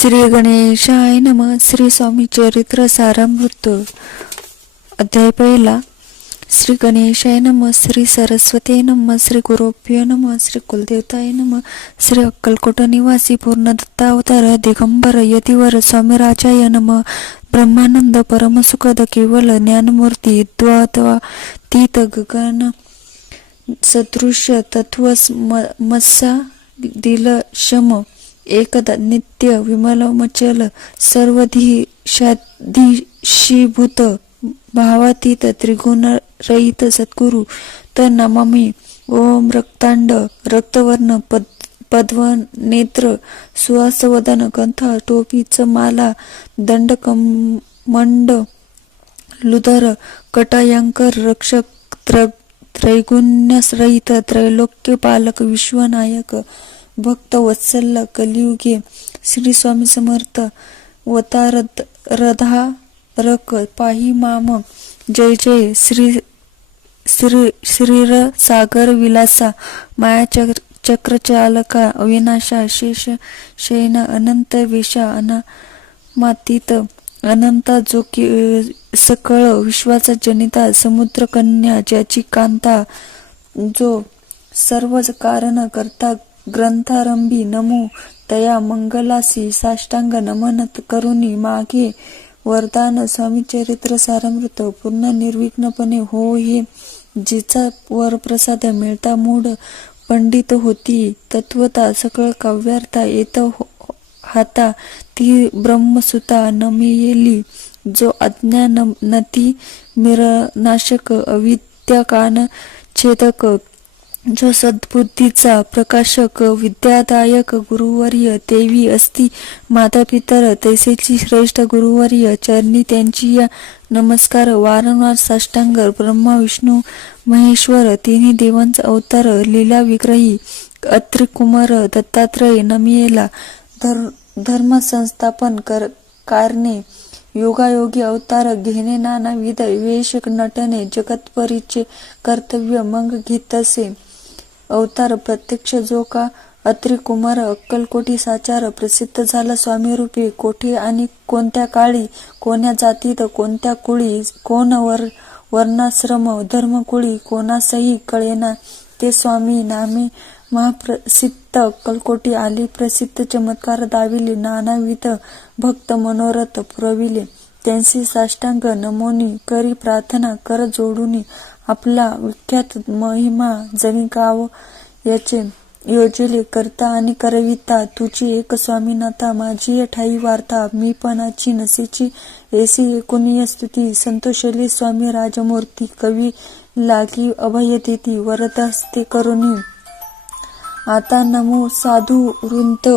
श्री गणेशाय नम. श्री स्वामी चरित्र सारामृत अध्याय पहिला. श्री गणेशाय नम. श्री सरस्वती नम. श्री गुरुभ्यो नम. श्री कुलदेवताय नम. श्री अक्कलकोट निवासी पूर्ण दत्तावतार दिगंबर यतिवर स्वामी राजाय नम. ब्रह्मानंद परमसुखद केवल ज्ञानमूर्ती तीत गगन सदृश तत्व मस्सा दिल शम एकदा नित्य विमलमचल सर्वधिशाधीशीभूत भावातीत त्रिगुण रहित सद्गुरु तर नमामी ओम रक्तांड रक्तवर्ण पद पद्मनेत्र सुहासवदन कंथा टोपीच माला दंडकमंड लुधर कटायंकर रक्षक त्र त्रैगुण्यसरहित त्रैलोक्य पालक विश्वनायक भक्त वत्सल कलियुगे श्री स्वामी समर्थ वतारद रधा रक पाही माम जय जय श्री श्री श्रीर सागर विलासा माया चक्र चक्रचालका अविनाशा शेष शयन अनंत वेशा अनामातीत अनंता जो की सकळ विश्वाचा जनिता समुद्र कन्या ज्याची कांता जो सर्व कारण करता ग्रंथारंभी नमो तया मंगलासी साष्टांग नमन करुणी मागे. वरदान स्वामी चरित्र सारामृत पूर्ण निर्विघ्नपणे हो हे जिचा वरप्रसाद मिळता मूढ पंडित होती. तत्वता सकळ काव्यार्था येत हो- हाता. ती ब्रह्मसुता नमेली. जो अज्ञान नती मिरनाशक अविद्या कान छेदक जो सद्बुद्धीचा प्रकाशक विद्यादायक गुरुवर्य देवी असती माता पितर तैसेची श्रेष्ठ गुरुवर्य चरणी त्यांची या नमस्कार वारंवार साष्टांग ब्रह्मा विष्णू महेश्वर तिन्ही देवांचा अवतार लीला विग्रही अत्रिकुमार दत्तात्रय नमियेला धर धर्म संस्थापन कर कारणे योगायोगी अवतार घेणे नानाविध वेश नटने जगतपरीचे कर्तव्य मग घेतसे अवतार प्रत्यक्ष जो का अत्रि कुमार अक्कलकोटी साचार प्रसिद्ध झाला स्वामीरूपी. कोठे आणि कोणत्या काळी कोण्या जातीत कोणत्या कुळी कोण वर वर्णाश्रम धर्मकुळी कोणासही कळेना. ते स्वामी नामे महाप्रसिद्ध अक्कलकोटी आले. प्रसिद्ध चमत्कार दाविले. नानाविध भक्त मनोरथ पुरविले. त्यांची साष्टांग नमोनी करी प्रार्थना कर जोडूनी. आपला विख्यात महिमा जणी गाव याचे योजले करता आणि करविता. तुझी एक स्वामीनाथा माझी ठाई वार्ता. मी पणाची नसेची एसी एकोणीय स्तुती. संतोषले स्वामी राजमूर्ती कवी लागी अभय देती. वरदस्ते करुणी. आता नमो साधू वृंत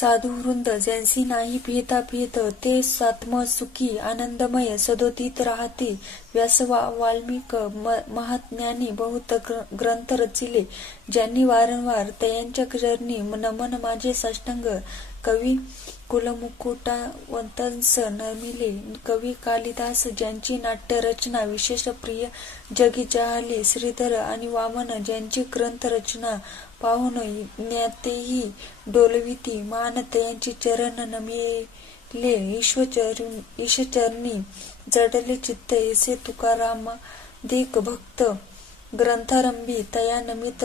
साधू वृंद ज्यांची नाही भेदा भेद ते सात्म सुखी आनंदमय सदोदित राहते. व्यासवा वाल्मिक म- महाज्ञानी बहुत ग्रंथ रचिले. ज्यांनी वारंवार तयांच्या चरणी नमन माझे साष्टांग कवी कुलमुकुटावंतंस नमिले कवी कालिदास ज्यांची नाट्यरचना विशेष प्रिय जगी जहाले श्रीधर आणि वामन ज्यांची ग्रंथरचना पाहून ज्ञातेही डोलविती. मान यांची चरण नमिले ईश्वचरणी ईशचरणी जडले चित्त. ऐसे तुकाराम देख भक्त ग्रंथारंभी तया नमित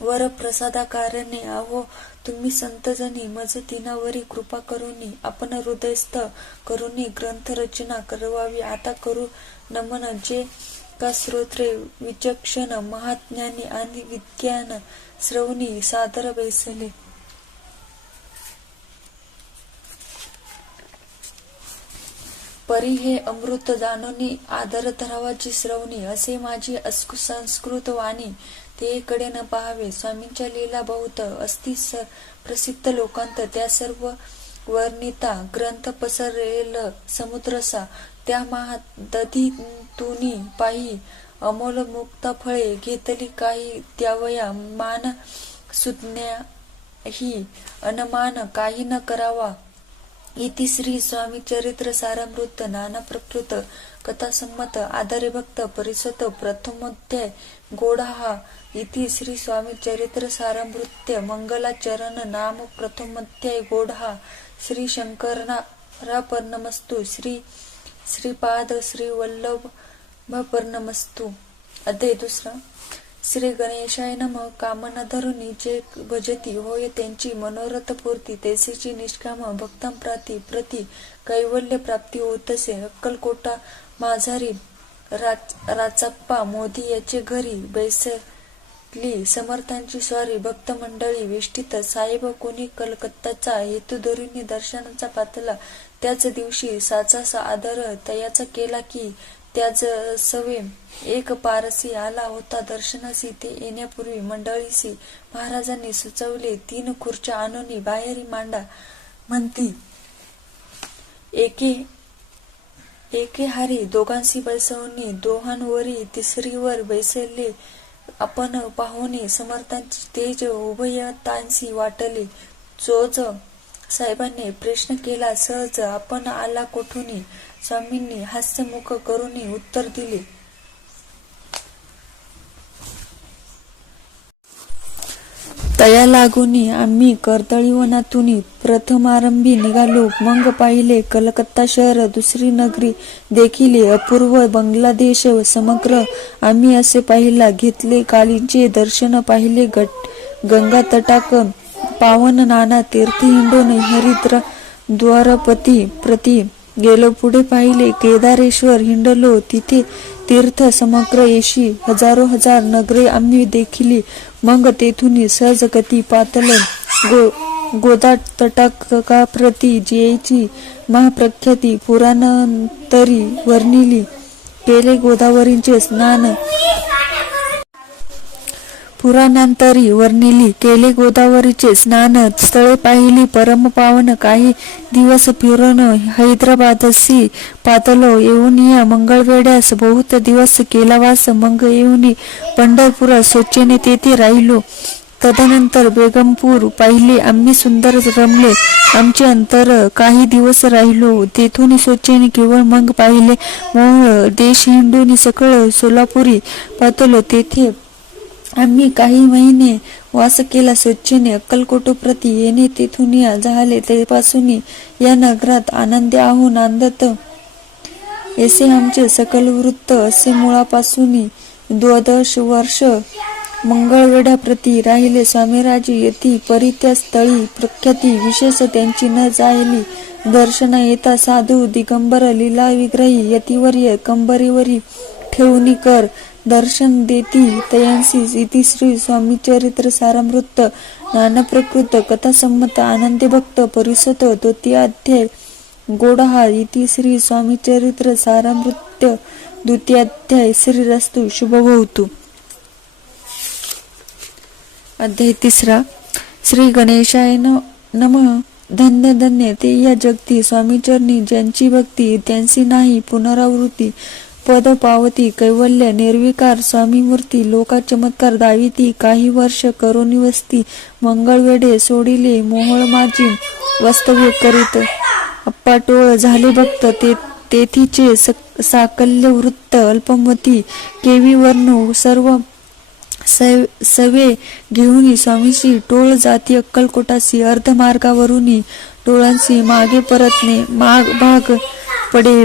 वरप्रसादाकारणे आहो तुम्ही संतजनी मज तिनावरी कृपा करुनी आपण हृदयस्थ करुनी ग्रंथ रचना करवावी. आता करू नमन जे का स्रोत्रे विचक्षण महाज्ञानी आणि विज्ञान श्रवणी सादर बैसले. परी हे अमृत जाणूनी आदर धरावाची श्रवणी असे माझी अस्क- संस्कृत वाणी ते कडे न पाहावे. स्वामींच्या लीला बहुत असती प्रसिद्ध लोकांत. त्या सर्व वर्णिता ग्रंथ पसरेल समुद्रसा. त्या महादधीतुनी पाही अमोल मुक्त फळे घेतली काही द्यावया. मान सुज्ञा ही अनमान काही न करावा. इति श्री स्वामी चरित्र सारामृत नाना प्रकृत कथासंमत आधारेभक्त परिसत प्रथमोध्याय गोडाहा इति श्री स्वामी चरित्र सारामृत्य मंगलाचरण नाम प्रथमोध्याय गोडाहा श्री शंकरापन्नमस्तु श्री श्रीपाद श्री वल्लभ अध्याय दुसरा. श्री गणेशाय नम. कामना धरुणी जे भजती. होय त्यांची मनोरथ पूर्ती. तेसीची निष्काम भक्तांप्राती प्रती कैवल्य प्राप्ती होत असे. अक्कलकोटा माझारी राच राचाप्पा मोदी याचे घरी बैसली. समर्थांची स्वारी भक्त मंडळी विष्टीत. साहेब कोणी कलकत्ताचा हेतू धरून दर्शनाचा पातला त्याच दिवशी साचा आदर तयाचा केला की त्याच सवे एक पारसी आला होता दर्शनासी. ते येण्यापूर्वी मंडळीसी महाराजांनी सुचवले तीन खुर्च्या आणून बाहेरी मांडा म्हणती. एके एके हारी दोघांशी बैसवणी दोहांवरी तिसरीवर बैसले. आपण पाहुणे समर्थांची तेज उभयतांशी वाटले. चोज साहेबांनी प्रश्न केला सहज आपण आला कोठून? स्वामींनी हास्यमुख करून उत्तर दिले. तया लागुनी आम्ही कर्दळीवनातून प्रथमारंभी निघालो. मग पाहिले कलकत्ता शहर दुसरी नगरी देखिले अपूर्व बांगलादेश समग्र आम्ही असे पाहिला घेतले. कालींचे दर्शन पाहिले. गट गंगा तटाक पावन नाना तीर्थ हिंडोन हरिद्र द्वारपती प्रती गेलो. पुढे पाहिले केदारेश्वर हिंडलो. तिथे तीर्थ समग्र येशी हजारो हजार नगरे आम्ही देखिली मग तेथून सहजगती पातल. गो गोदा तटाकाप्रती जेची महाप्रख्याती पुराणांतरी वर्णिली. केले गोदावरींचे स्नान पुराणांतरी वर्णिली केले गोदावरीचे स्नान स्थळे पाहिली परम पावन काही दिवस फिरून हैदराबादसी पातलो येऊन या मंगळवेड्यास बहुत दिवस केला वास मग येऊन पंढरपुरात स्वच्छेने तेथे राहिलो. तदनंतर बेगमपूर पाहिले आम्ही सुंदर रमले आमचे अंतर काही दिवस राहिलो. तेथून स्वच्छेने केवळ मग पाहिले मोहोळ देश हिंडून सकळ सोलापुरी पातलो तेथे आम्ही काही महिने वास केला स्वच्छेने अक्कलकोटोप्रती येणे तेथून या झाले तेपासून या नगरात आनंदी आहो नांदत येसे आमचे सकल वृत्त असे मुळापासून द्वादश वर्ष मंगळवेढाप्रती राहिले. स्वामीराजी येथी परित्या स्थळी प्रख्याती विशेष त्यांची न जायली दर्शन येता साधू दिगंबर लीला विग्रही यतिवर्य कंबरीवरी ठेवणी कर दर्शन देती तयांसी इति श्री स्वामी चरित्र सारामृत ज्ञानप्रकृत कथासंमत आनंदी भक्त परिसत द्वितीयाध्याय गोडहा इति श्री स्वामी चरित्र सारामृत्य द्वितीयाध्याय श्रीरस्तु शुभभवतु अध्याय तिसरा. श्री गणेशाय नम. धन्य धन्य ते या जगती स्वामीचरणी ज्यांची भक्ती त्यांची नाही पुनरावृत्ती पद पावती कैवल्य निर्विकार स्वामी मूर्ती लोका चमत्कार दाविती काही वर्ष करोनी वस्ती मंगळवेढे सोडिले मोहळ माझी वास्तव्य करीत. अप्पा टोळ झाले भक्त ते तेथीचे साकल्य वृत्त अल्पमती केवी वर्णू सर्व सवे घेऊन स्वामीशी टोळ जाती अक्कलकोटासी अर्धमार्गावरूनी टोळांशी मागे परतणे माग भाग पडे.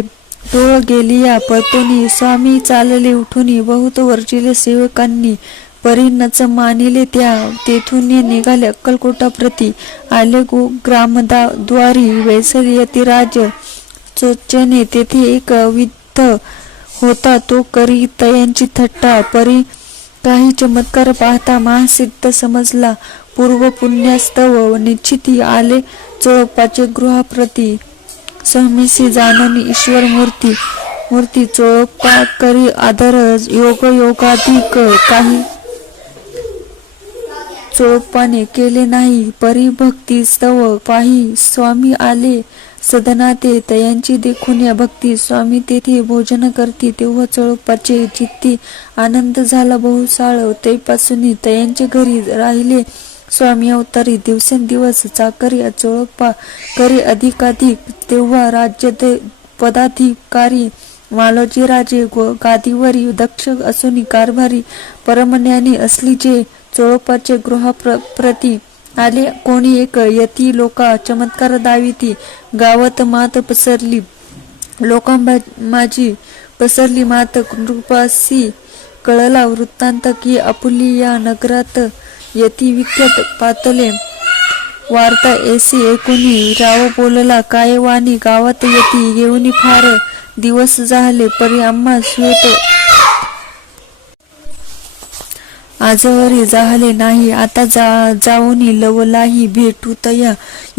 डोळ गेलिया परतोनी स्वामी चालले उठून बहुत वर्जिले सेवकांनी परिणच मानिले त्या. तेथून निघाले अक्कलकोटा प्रती आले गो ग्रामदा द्वारी वैसल चोचने तेथे एक विद्ध होता. तो करी तयांची थट्टा. परी काही चमत्कार पाहता महासिद्ध समजला. पूर्व पुण्यास्तव निश्चिती आले चोळपाचे गृहाप्रती. स्वामीसी जाणनी ईश्वर मूर्ती मूर्ती चोळपा करी आदर योग योगाधिक काही चोळपाने केले नाही परिभक्ती स्तव पाही स्वामी आले सदनाते तयांची देखून या भक्ती स्वामी तेथे भोजन करती तेव्हा चोळपाचे चित्ती आनंद झाला बहुसाळ तेपासून तयांचे घरी राहिले. स्वामी अवतारी दिवसेंदिवस चाकरी चोळपा करी अधिकाधिक तेव्हा राज्य पदाधिकारी मालोजी राजे गो- गादीवरी दक्ष असून कारभारी परमन्यानी असली जे चोळपाचे गृहप्रती आले कोणी एक यती लोका चमत्कार दाविती गावात मात पसरली. लोकांबा माझी पसरली मात कृपासी कळला वृत्तांत की आपुली या नगरात यती विख्यात पातले. वार्ता एसी एकोणी राव बोलला काय वाणी? गावात येती येऊनी फार दिवस झाले परी आम्हा श्वेत आजवरी जाहले नाही. आता जा जाऊनी लवलाही भेटू तया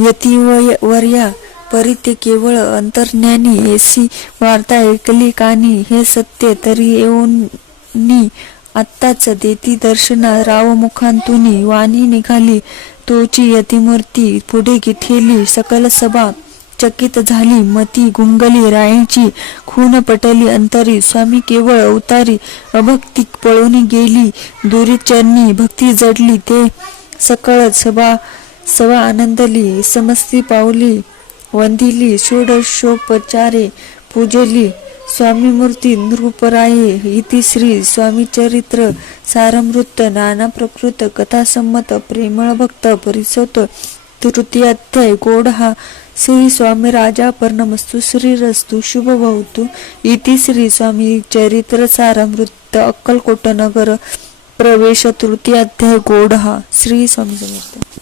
यती वर्या. परी ते केवळ अंतर्ज्ञानी एसी वार्ता ऐकली कानी हे सत्य तरी येऊनी आत्ताच देती दर्शना राव मुखांतुनी वाणी निघाली. तोची यतिमूर्ती पुढे ठेली. सकल सभा चकित झाली. मती गुंगली रायांची. खून पटली अंतरी. स्वामी केवळ अवतारी. अभक्ती पळून गेली. दुरी चरणी भक्ती जडली. ते सकळ सभा सभा आनंदली. समस्ती पावली. वंदिली. षोडशोपचारे पूजली. स्वामी मूर्ती नृपराये इति श्री स्वामी चरित्र सारमृत नाना प्रकृत कथासंमत प्रेमळ भक्त परिसोत तृतीयाध्याय गोड हा. श्री स्वामी राजा पर्णमस्तु श्रीरस्तु शुभ भवतु इति श्री स्वामी चरित्र सारमृत अक्कलकोट नगर. प्रवेश तृतीयाध्याय गोड हा. श्री स्वामी समर्थ.